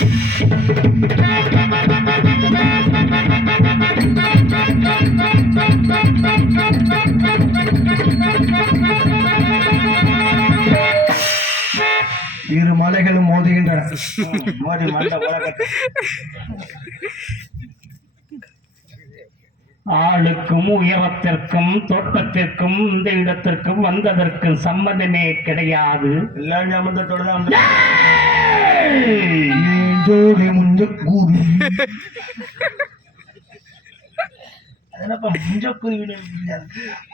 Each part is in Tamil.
இரு மலைகளும் மோதுகின்றன. மோதி மண்ட உலகத்தை ஆளுக்கும் உயரத்திற்கும் தோட்டத்திற்கும் இந்த இடத்திற்கும் வந்ததற்கு சம்பந்தமே கிடையாது. எல்லாம் சம்பந்தத்தோடு தான் ஜோடி முஞ்ச கூறி அதனப்பா முஞ்ச குருவி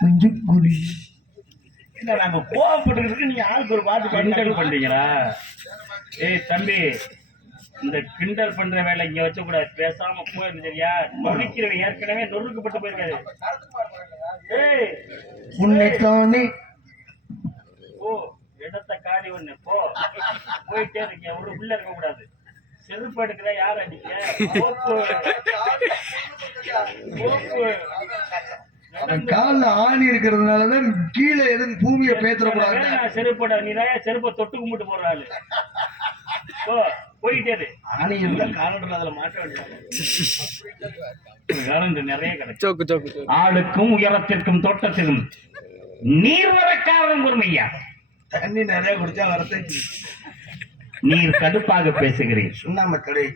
முஞ்ச குருவி இல்ல நாங்க கோவப்பட்டு நீங்க ஆளுக்கு ஒரு பாட்டு கிண்டல் பண்றீங்களா? ஏய் தம்பி, இந்த கிண்டல் பண்ற வேலை இங்க வச்ச கூடாது. பேசாம போயிருந்து சரியா? நொறுக்கிறவன் ஏற்கனவே நொறுக்கப்பட்டு போயிருக்காரு. ஏய் உன்னைத்தானே ஓ இடத்த காலி ஒண்ணு போ. போயிட்டே இருக்கேன். உள்ள இருக்க கூடாது. செருப்பு எடுக்கிற யார் அடிக்க? அவன் காலில் ஆணி இருக்கிறதுனாலதான் கீழே எதுவும் பூமியை பேத்துறக்கூடாது. செருப்போட நீதான் செருப்பை தொட்டு கும்பிட்டு போறாள். போயிட்டே ஆணி இருந்தா காலண்டர் அதுல மாட்ட வேண்டியது. நிறைய கிடைச்சு ஆளுக்கும் உயரத்திற்கும் தோட்டத்திற்கும் நீர் வர காரணம் பொறுமையா. தண்ணி நிறைய குடிச்சா வரத்தை நீர் கடுப்பாக பேசுகிறேன். சுண்ணாம கடை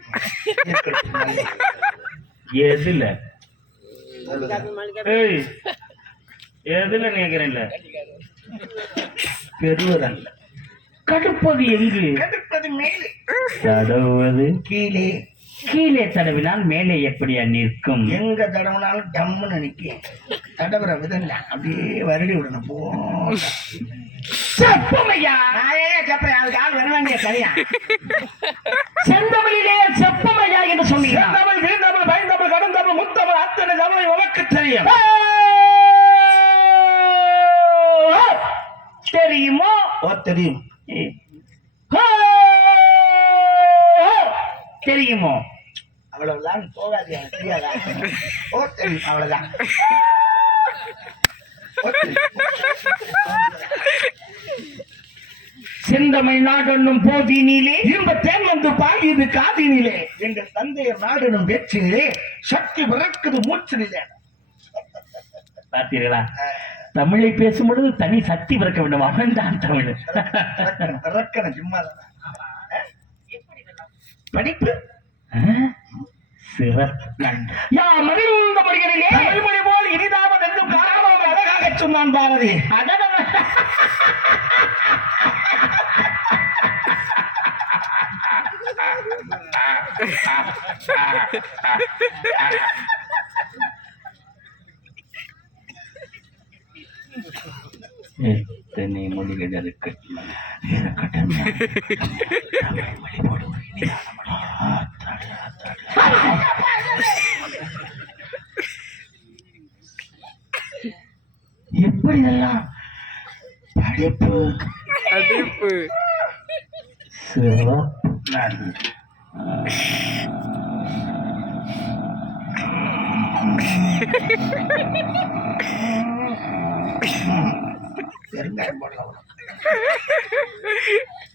எதுல எதுல நினைக்கிறேன்ல பெருவரல்ல கடுப்பது எங்கு? கடுப்பது மேலே, தடவுவது கீழே. கீழே தடவினால் மேலே எப்படியா நிற்கும்? எங்க தடவுனாலும் டம்முன்னு நிற்கும். தடவுற விதம் அப்படியே வருடி விடணும். போ செப்பமையா அதுக்கு ஆள் வர வேண்டிய சரியா? செந்தமிழிலே செப்பமையா என்று சொன்னீங்க. தமிழ் வீழ்ந்தமிழ் பயந்தமிழ் கடந்தமிழ் முத்தமிழ் அத்தனை தமிழ் உனக்கு தெரியும். தெரியுமோ? ஓ தெரியும். தெரியுமோ? அவ்வளவுதான். போகாது, எனக்கு தெரியாதா? ஓ தெரியும், அவ்வளவுதான். செந்தமிழ் நாடென்னும் போதினிலே இந்த தேன் வந்து பாயுது காதினிலே. எங்கள் தந்தையர் நாடெனும் பேச்சினிலே சக்தி பிறக்குது மூச்சினிலே. பார்த்தீர்களா? தமிழை பேசும் பொழுது தனி சக்தி பிறக்க வேண்டும். அவன் தான் தமிழ் பிறக்கணும். சும்மா படிப்பு மொழி போல் இனிதாவது என்றும் காரணமாக அழகாக சொன்னான் பாரதி. எத்தனை மொழிகள் எப்படி எல்லாம் படிப்பு படிப்பு பெருங்காயம் போடலாம்.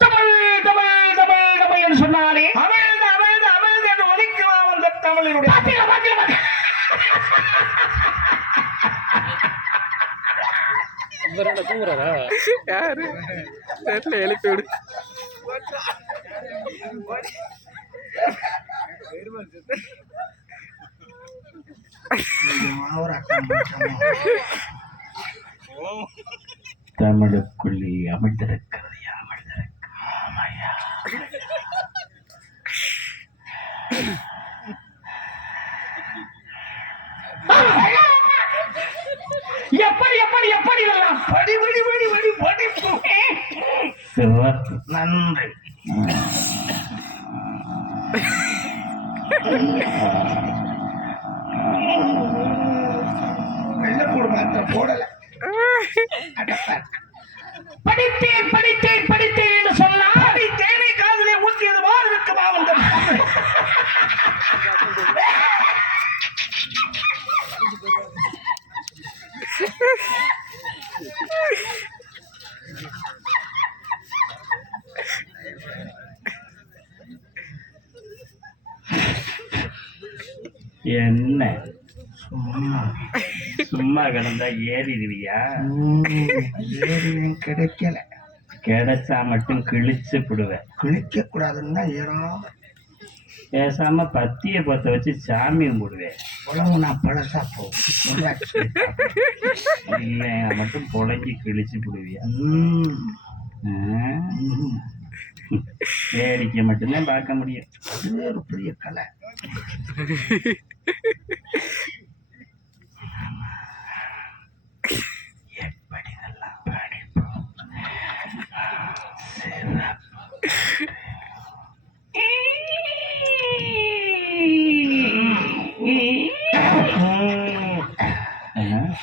தமிழ் தமிழ் தமிழ் தமிழ் என்று சொன்னாலே அமிழ்ந்து அமிழ்ந்து அமிழ்ந்து என்று ஒலிக்கலாம் அந்த தமிழினுடைய. யாரு நேரத்துல எழுப்பி விடு. தமிழுக்குள்ளே அமிழ்ந்திருக்கிறது. அமிழ்ந்திருக்க ஆமையா எப்படி எப்படி எப்படி படி படி படி படி படிப்பு சிறப்பு. நன்றி. வெள்ளக்கூடு மாத்திரம் போடல. படித்தேன் படித்தேன் படித்தேன் என்று சொன்னால் தேனை காதலை ஊற்றியது வாழ்வுக்கு மாவட்டம். என்ன சும்மா சும்மா கிடந்தா ஏறிடுவியா? ஏறியும் கிடைக்கல. கிடைச்சா மட்டும் கிழிச்சு விடுவேன். கிழிக்க கூடாதுன்னு தான் ஏறாம பேசாம பத்திய பத்த வச்சு சாமி கும்பிடுவேன். உலகம் நான் பழசா போகும். இல்லை மட்டும் பொழைஞ்சி கிழிச்சு விடுவியா? வேடிக்கை மட்டும்தான் பார்க்க முடியும். அதுவே ஒரு பெரிய கலை. எப்படிதெல்லாம் படிப்போம்.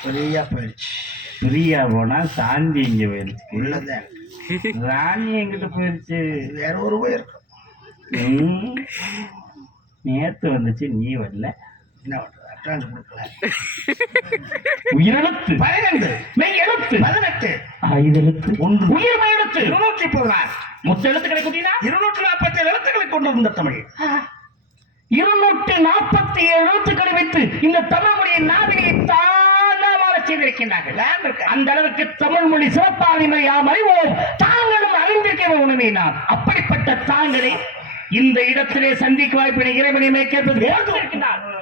பெரியா போயிடுச்சு. பிரியா போனா சாந்தி இங்க போயிருச்சு. உள்ளதான் ராணி எங்கிட்ட போயிருச்சு. வேற ஒரு போயிருக்கும். நேத்து வந்துச்சு, நீ வரல. என்ன பண்றது? அட்வான்ஸ் கொடுக்கல. உயிரெழுத்து 12 மெய் எழுத்து 18 ஐதெழுத்து 1 உயிர்மை எழுத்து 216 மொத்த எழுத்துக்களை கூட்டினா 247 எழுத்துக்களை கொண்டு வந்த தமிழ். 247 எழுத்துக்களை வைத்து இந்த தமிழ் மொழியின் நாவினை தானமாக செய்திருக்கின்றார்கள். அந்த அளவுக்கு தமிழ் மொழி சிறப்பாக யாம் அறிவோம், தாங்களும் அறிந்திருக்க உணவை. நான் அப்படிப்பட்ட தாங்களை இந்த இடத்திலே சந்திக்க வாய்ப்பினை இறைவனை கேட்பது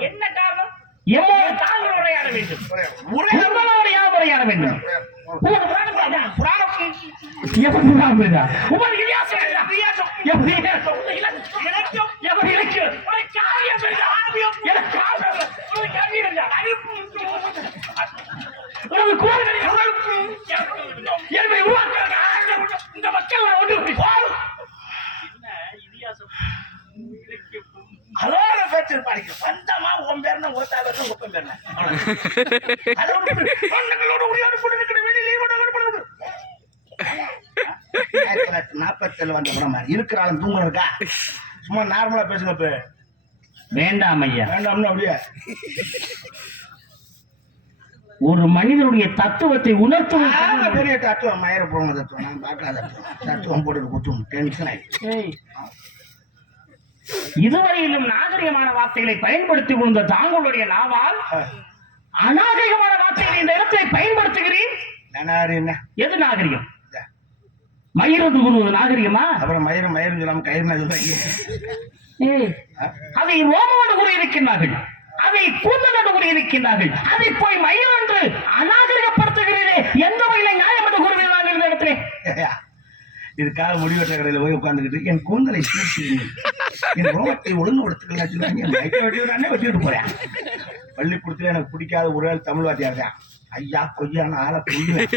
என்ன காரணம்? எம்மோடு தாங்கள் உரையாட வேண்டும், உரையாட வேண்டும். இந்த மக்கள் அதோட பேச்சு பாடிக்க வந்தமா உன் பேர் ஒருத்தா பேர் ஒப்பம் பேர் அதோட உரியாடு போட்டு வெளியிலே 1947 வந்த படம் இருக்கிற ஆளும் தூங்க இருக்கா? சும்மா நார்மலா பேசுங்க. இப்ப வேண்டாம் ஐயா, வேண்டாம்னு அப்படியே ஒரு மனிதனுடைய தத்துவத்தை உணர்த்துவது பெரிய தத்துவம். மயிர போன தத்துவம் நான் பார்க்காத தத்துவம் போட்டு குத்தும் டென்ஷன் ஆயிடுச்சு. இதுவரையிலும் நாகரிகமான வார்த்தைகளை பயன்படுத்தி கொண்ட தாங்களுடைய நாவால் அநாகரிகமான வார்த்தைகளை இந்த இடத்தை பயன்படுத்துகிறேன். என்ன எது நாகரிகம்? மயிரது கூறுவது நாகரிகமா? அப்புறம் மயிரம் சொல்லாம கயிறு அதை ரோமோடு கூறி இருக்கின்றார்கள், அதை கூந்தலோடு கூறி இருக்கின்றார்கள். அதை போய் மயில் என்று அநாகரிகப்படுத்துகிறீரே, எந்த வகையில நியாயம் என்று கூறுவீர்கள் இந்த இடத்திலே? இதுக்காக முடிவெட்ட கடையில் போய் உட்காந்துக்கிட்டு என் கூந்தலை என் ரோமத்தை ஒழுங்குபடுத்துக்கலாம் வெட்டிட்டு போறேன். பள்ளிக்கூடத்துல எனக்கு பிடிக்காத ஒரு ஆள் தமிழ் வாத்தியார் தான். ஐயா கொய்யான ஆளை புள்ளுவேன்.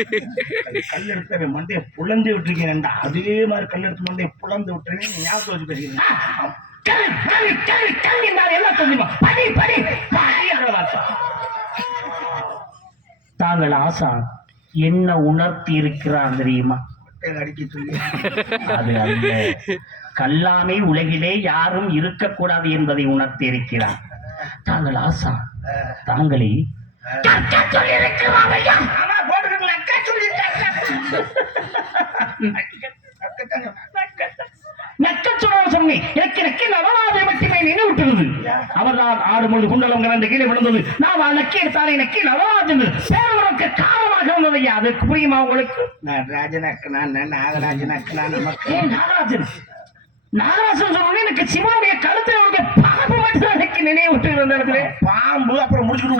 கல் எடுத்து மண்டையை புலந்து விட்டுருக்கேன். அதே மாதிரி கல் எடுத்து மண்டையை புலந்து விட்டுருக்கேன். ஞாபகம் வச்சு பேசுகிறேன். தாங்கள் ஆசா என்ன உணர்த்தி இருக்கிறார் தெரியுமா? அடிக்க சொல்லி அது அல்ல, கல்லாமை உலகிலே யாரும் இருக்கக்கூடாது என்பதை உணர்த்தி இருக்கிறார். தாங்கள் ஆசா தாங்களே அவர்தான் ஆடுமொழி குண்டலம் கிடந்து கீழே விழுந்தது. நாம் நக்கி எடுத்தாலே நக்கி நடராஜ் என்று சேரவருக்கு காரணமாக இருந்தது. அதற்கு புரியுமா உங்களுக்கு? நாகராஜன் நாகராஜன் சொன்ன எனக்கு சிவனுடைய கழுத்தை பாம்பு மட்டும் எனக்கு நினைவு விட்டு பாம்பு அப்புறம் முடிச்சுட்டு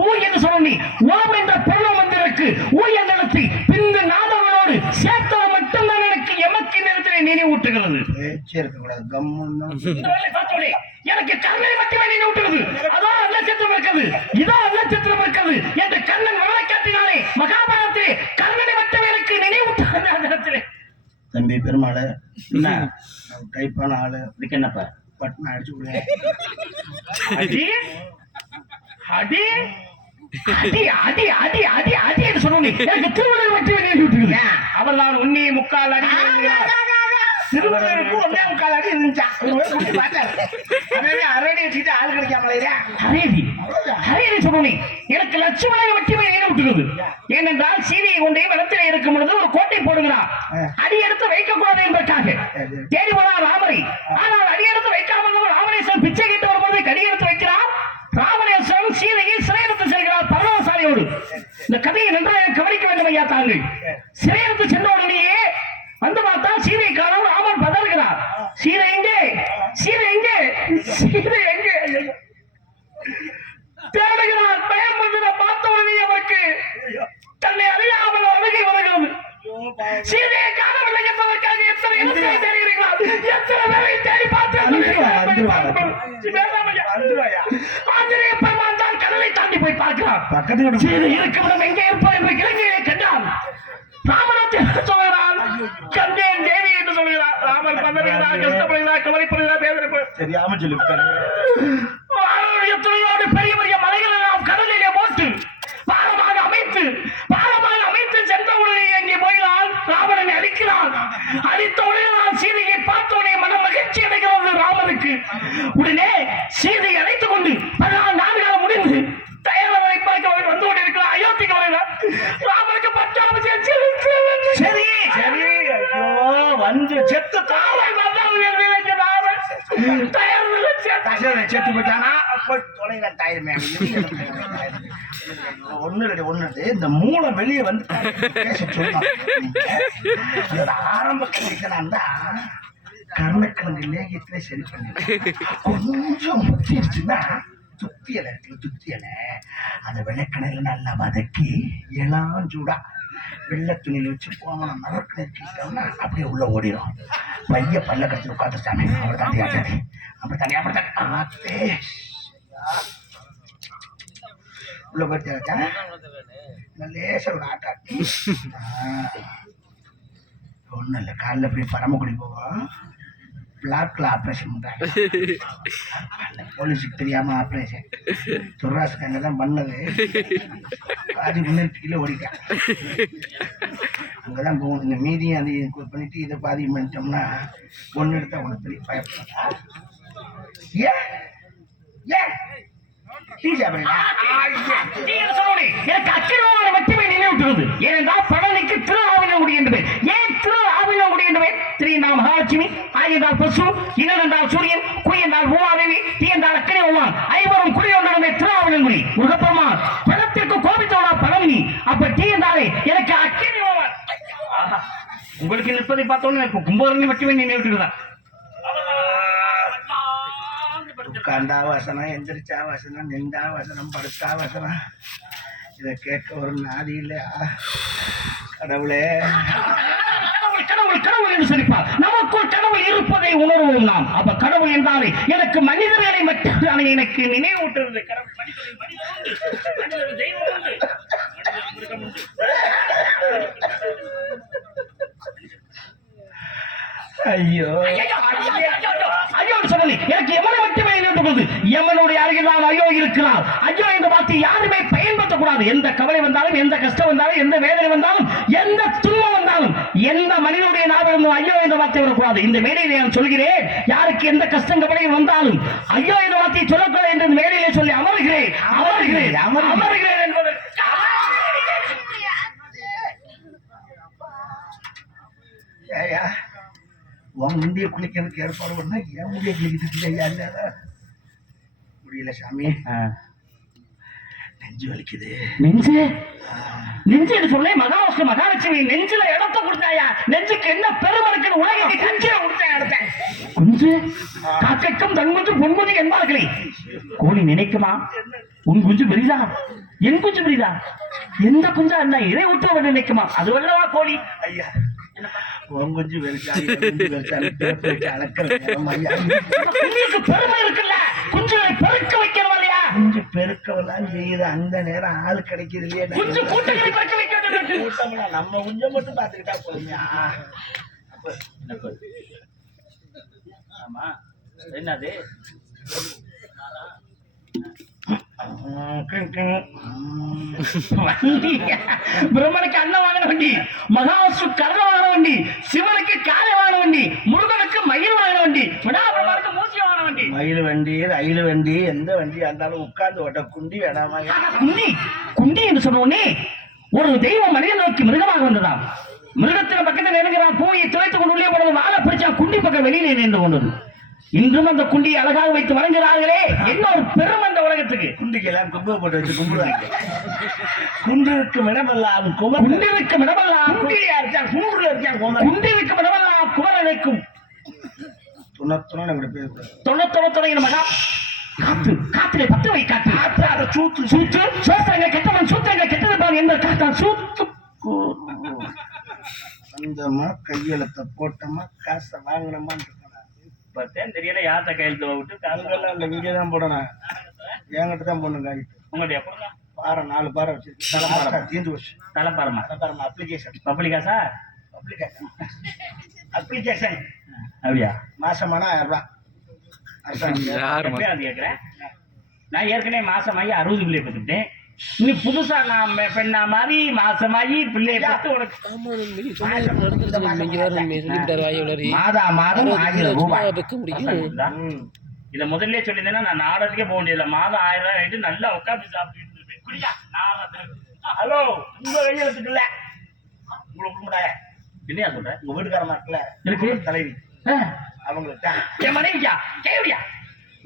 ஊ என்று சொன்னி ஓம் என்ற பொருள் வந்திருக்கு. ஊ என்ற இடத்தை பிந்து நாதவனோடு சேர்த்தது மட்டும்தான் எனக்கு எமக்கு நேரத்தில் நினைவூட்டுகிறது. எனக்கு கண்ணை மட்டுமே நினைவூட்டுகிறது. அதோ நட்சத்திரம் இருக்கிறது, இதோ நட்சத்திரம் இருக்கிறது என்று கண்ணன் மகளை காட்டினாலே மகாபாரதத்திலே கண்ணனை மட்டுமே எனக்கு நினைவூட்டுகிறது. அந்த இடத்திலே தம்பி பெருமாள் என்ன டைப்பான ஆளு. இதுக்கு என்னப்பா பட்டன் அடிச்சு விடுவேன். அடி அடி அடி அடி அடி அடி அடி என்று சொன்னோம். எனக்கு திருவள்ளுவர் மட்டுமே நினைவூட்டுகிறது. அவர்தான் உன்னி முக்கால் அடி திருவள்ளுவருக்கும் ஒன்னே முக்கால் அடி இருந்துச்சான். அரடி வச்சுக்கிட்டு ஆள் கிடைக்காமலையா ஹரேதி சொன்னோம். எனக்கு லட்சுமணனை மட்டுமே நினைவூட்டுகிறது. ஏனென்றால் சீதையை கொண்டே வளத்திலே இருக்கும் பொழுது ஒரு கோட்டை போடுகிறார். அடி எடுத்து வைக்கக்கூடாது என்பதற்காக தேடி போனார் ராமரை. ஆனால் அடி எடுத்து வைக்காமல் ராமரை சீதை எங்கே தேடுகிறார். பயம் வந்து பார்த்தவனே அவருக்கு தன்னை அறியாமல் அழுகை வருகிறது. சீதையை காணவில்லை என்பதற்காக எத்தனை இடத்தை தேடுகிறீர்களா? எத்தனை பேரை தேடி ஆஞ்சநேய பெருமான் தான் கடலை தாண்டி போய் பார்க்கிறார். பக்கத்துல சீதை இருக்கும் எங்கே இருப்பார் என்று கிழங்கையை கண்டான். ராமநாத்தை சொல்கிறான், கண்டேன் தேவி என்று சொல்கிறார். ராமன் பந்தருகிறார், கஷ்டப்படுகிறார், கவலைப்படுகிறார், வேதனைப்படுகிறார். தெரியாம சொல்லிவிட்டாரு. எத்தனையோடு பெரிய பெரிய மலைகள் எல்லாம் கடலிலே போட்டு பாலமாக அமைத்து சென்ற உடனே அங்கே போய்தான் ராவணனை அழிக்கிறான். அழித்த உடனே நான் சீதையை பார்த்தோடனே மன மகிழ்ச்சி அடைகிறது ராமனுக்கு. உடனே சீதையை அழைத்துக் கொண்டு 14 நாடுகள் முடிந்து தயாரவரை பார்க்க அவர் வந்து கொண்டிருக்கிறார். அயோத்திக்கு வருகிறார். ராமனுக்கு பட்டாபிஷேகம் சரி சரி. ஐயோ வந்து செத்து ராமன் செத்து போயிட்டானா? ஒண்ணு இந்த மூளை வெளியே வந்து ஆரம்பத்தில் கருணக்கிழங்கு லேகியத்திலே சரி பண்ணி கொஞ்சம் முத்திடுச்சுன்னா துத்தியலை அந்த வெள்ளைக்கணையில நல்லா வதக்கி இளஞ்சூடா வெள்ளை துணியில் வச்சு போகணும் நறுக்கிட்டோம்னா அப்படியே உள்ள ஓடிடும். பைய பல்ல கடிச்சு உட்காந்துருச்சாங்க. அப்படி தாண்டி ஆச்சாதி அப்படி ஆத்தே உள்ள போயிட்டு வச்சேன். லேச ஒரு ஆட்டாட்டி ஒன்றும் இல்லை. காலையில் அப்படி பரமக்குடி போவோம். பிளாக்ல ஆப்ரேஷன் பண்றாங்க. போலீஸுக்கு தெரியாம ஆப்ரேஷன் துர்ராசுக்கு அங்கதான் பண்ணது. பாதி முன்னெடுத்துக்கிலே ஓடிட்டான். அங்கதான் போகணும். இந்த மீதியும் அது பண்ணிட்டு இதை பாதி பண்ணிட்டோம்னா ஒன்று எடுத்தா ஒன்று பெரிய பயப்படா. ஏன் ஏன் எனக்கு அக்கிரமான மட்டுமே நினைவுகிறது. ஏனென்றால் பழனிக்கு திருஆவினங்குடி என்று ஏன் திருஆவினங்குடி என்று திரு மகாலட்சுமி, ஆய் என்றால் பசு, இனன் என்றால் சூரியன், குய் என்றால் பூமாதேவி, தீ என்றால் அக்கனை உமான், ஐவரும் குடியொன்றுமே திருஆவினங்குடி. முருகப்பெருமான் பழத்திற்கு கோபித்தோடா பழனி. அப்ப தீ என்றாலே எனக்கு அக்கனை உமான். உங்களுக்கு நிற்பதை பார்த்தோன்னு இப்போ கும்பகரணி மட்டுமே நினைவுகிறதா? உட்கார்ந்தா வசனம், எந்திரிச்சா வசனம், நின்றா வசனம், படுத்தா வசனம். இதை கேட்க ஒரு நாதி இல்லையா? கடவுளே, கடவுள் கடவுள் என்று சொல்லிப்பார். நமக்குள் கடவுள் இருப்பதை உணர்வோம் நாம். அப்ப கடவுள் என்றாலே எனக்கு மனிதர்களை மட்டும் எனக்கு நினைவூட்டுறது. கடவுள் மனிதர்கள் தெய்வம் உண்டு. ஐயோ ஐயோ சொல்லி எனக்கு எமனை மட்டுமே நினைவுகிறது. எமனுடைய அருகில் நான் ஐயோ இருக்கிறார். ஐயோ என்ற வார்த்தை யாருமே பயன்படுத்தக்கூடாது. எந்த கவலை வந்தாலும், எந்த கஷ்டம் வந்தாலும், எந்த வேதனை வந்தாலும், எந்த துன்பம் வந்தாலும், எந்த மனிதனுடைய நாவிலும் ஐயோ என்ற வார்த்தை வரக்கூடாது. இந்த மேடையிலே நான் சொல்கிறேன், யாருக்கு எந்த கஷ்டம் கவலை வந்தாலும் ஐயோ என்ற வார்த்தையை சொல்லக்கூடாது என்று மேடையிலே சொல்லி அமர்கிறேன் என்பது. ஏயா உன் முண்டிய குளிக்கிறதுக்கு ஏற்பாடு பண்ணா ஏன் முடிய குளிக்கிட்டு இல்லையா? முடியல சாமி, நெஞ்சு வலிக்குது. நெஞ்சு சொல்ல மகாலட்சுமி மகாலட்சுமி நெஞ்சில இடத்த கொடுத்தாயா? நெஞ்சுக்கு என்ன பெருமை இருக்குன்னு உலகத்தை கஞ்சில கொடுத்தேன். குஞ்சு காக்கைக்கும் தன் குஞ்சு பொன் குஞ்சு என்பார்களே, கோழி நினைக்குமா உன் குஞ்சு பெரிதா என் குஞ்சு பெரிதா? எந்த குஞ்சா என்ன இறை ஊற்ற நினைக்குமா? அது வல்லவா கோழி? ஐயா உன் குஞ்சு பெருமை இருக்குல்ல, குஞ்சுகளை பெருக்க வைக்கிறோம் இல்லையா? குஞ்சு பெருக்கவெல்லாம் செய்யுது. அந்த நேரம் ஆள் கிடைக்கிறது இல்லையா? குஞ்சு கூட்டங்களை பெருக்க வைக்கிறது. கூட்டம்னா நம்ம குஞ்சை மட்டும் பார்த்துக்கிட்டா போதுங்க. ஆமா என்னது பிரம்மனுக்கு அண்ணன் வாங்கின வண்டி, மகாசு கரண வாங்கின வண்டி, சிவனுக்கு காலை வாங்கின வண்டி, முருகனுக்கு மயில் வாங்கின வண்டி, விடாபெருமானுக்கு மூச்சு வாங்கின வண்டி. மயில் வண்டி, ரயில் வண்டி, எந்த வண்டி இருந்தாலும் உட்கார்ந்து ஓட்ட குண்டி வேணாமா? குண்டி என்று சொன்ன உடனே ஒரு தெய்வம் மனிதனுக்கு மிருகமாக வந்ததாம். மிருகத்தின் பக்கத்தில் நெருங்கிறான். பூமியை துளைத்துக் கொண்டு உள்ளே போனது வாழை பிடிச்சா குண்டி பக்கம் வெளியிலே நின்று கொண்டது. இன்றும் அந்த குண்டியை அழகாக வைத்து வணங்குகிறார்களே, என்ன ஒரு பெருமை அந்த உலகத்துக்கு. குண்டிக்கு எல்லாம் கும்பு போட்டு வச்சு கும்பிடுவாங்க. குன்றிருக்கும் இடமெல்லாம் குண்டிருக்கும் இடமெல்லாம் குண்டியா இருக்கா, குன்றுல இருக்கா, குண்டிருக்கும் இடமெல்லாம் குமரனைக்கும் துணத்துணும் எங்கிட்ட பேசக்கூடாது. தொண்ணூத்தொண்ணு மகா காத்து காத்திலே பத்து வை காத்து காத்து அதை சூத்து சூத்து சோத்திரங்க கெட்டவன் சூத்திரங்க கெட்டது பாரு எங்க காத்தான் சூத்து வந்தோமா கையெழுத்த போட்டோமா காசை வாங்கினோமான்னு இருக்கணும். இப்பதான் தெரியல யார்கிட்ட கையெழுத்து விட்டு அங்கெல்லாம் இல்லை, இங்கே தான் போடணும். என்கிட்ட தான் போடணும் காய்ட்டு. உங்களுடைய பொருளா பாறை 4 பாறை வச்சிருக்கு. தலைப்பாறை தீர்ந்து வச்சு தலைப்பாரமா தலைப்பாறை அப்ளிகேஷன் பப்ளிகா சார் அப்ளிகேஷன் அப்படியா மாசமான 1000 ரூபாய். யார் எப்பயும் அது கேட்கிறேன். நான் ஏற்கனவே மாசமாகி 60 பிள்ளைய பெற்றுட்டேன். நீ புதுசா நான் பெண்ணா மாதிரி மாசமாகி பிள்ளைய பெற்று உனக்கு மாதா மாதம் 1000 ரூபாய். இதை முதல்ல சொல்லியிருந்தேன்னா நான் நாடகத்துக்கே போக முடியல. மாதம் 1000 ரூபாய் ஆயிட்டு நல்லா உட்காந்து சாப்பிட்டு இருப்பேன். புரியா? ஹலோ உங்க கையெழுத்துக்குள்ள உங்களுக்கு கும்பிடாய இல்லையா சொல்ற உங்க வீட்டுக்காரமா இருக்குல்ல இருக்கு தலைவி ஆ. அவங்களுக்கு என் மனைவியா கேவியா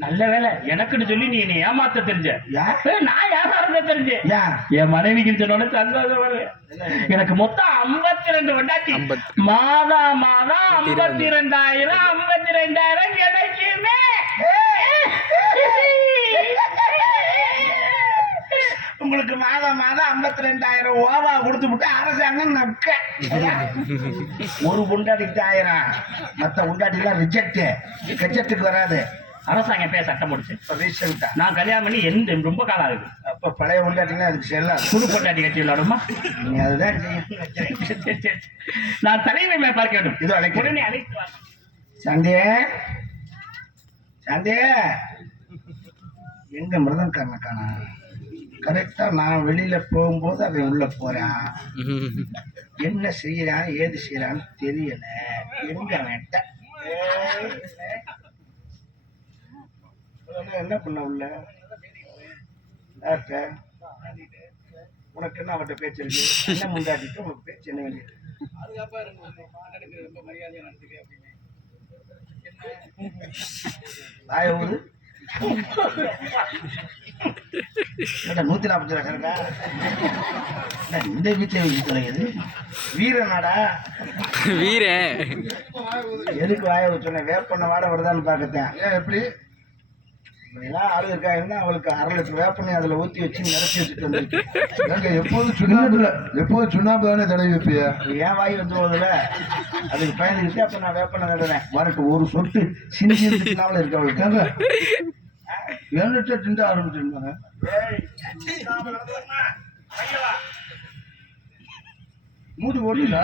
நல்ல வேலை எனக்குன்னு சொல்லி நீ என்னை ஏமாத்த தெரிஞ்ச நான் ஏமாத்த தெரிஞ்சு என் மனைவிக்கு சொன்ன சந்தோஷம் வருவேன். எனக்கு மொத்தம் 52 வண்டாச்சு மாதம் மாதம் 52,000 52,000 கிடைக்குமே. உங்களுக்கு மாதம் மாதம் 52,000 ஓவா கொடுத்து விட்டு அரசாங்கம் நக்க. ஒரு பொண்டாட்டிக்கு 1000, மற்ற பொண்டாட்டிலாம் ரிஜெக்டுக்கு வராது. அரசாங்கம் பேச சட்டம் போடுச்சு. ரீசெண்டா நான் கல்யாணம் பண்ணி ரொம்ப காலம் ஆகுது. அப்ப பழைய பொண்டாட்டினா அதுக்கு செல்லாது. புது பொண்டாட்டி கட்சி விளையாடுமா? நீ அதுதான் செய்யணும். நான் தலைமை பார்க்க வேண்டும். இது அழைக்க உடனே அழைத்து வா. சந்தே சந்தே எங்க மிருதங்காரனுக்கான கரெக்டா நான் வெளியில போகும்போது அவன் உள்ள போறான். என்ன செய்யறான் ஏது செய்யறான்னு தெரியல. எங்க வேட்ட என்ன பண்ண உள்ள உனக்கு என்ன அவட்ட பேச்சு இருக்கு? என்ன முண்டாட்டிட்டு உனக்கு பேச்சு என்ன வேண்டியது? ஆயுது 140 லட்சம் இருக்கா? இந்த வீட்டில் வீரனாடா வீரன் எதுக்கு வாய சொன்ன வேப்பண்ண வாட வருதான்னு பார்க்கத்தேன். ஏன் எப்படி இப்படிலாம் ஆளு இருக்கா இருந்தா அவளுக்கு 1/2 லிட்டர் வேப்பண்ணை அதில் ஊற்றி வச்சு நிரப்பி வச்சுட்டு வந்துருக்கு. எப்போதும் சுண்ணாம்பு தானே தடவி வைப்பியா? ஏன் வாய் வந்து போதில்ல அதுக்கு பயந்துக்கிட்டு அப்போ நான் வேப்பண்ணை தடவேன். வரட்டு ஒரு சொட்டு சின்ன இருக்கு அவளுக்காக 7 லிட்டர் திண்ட ஆரம்பிச்சிருந்தாங்க. மூடி ஓடல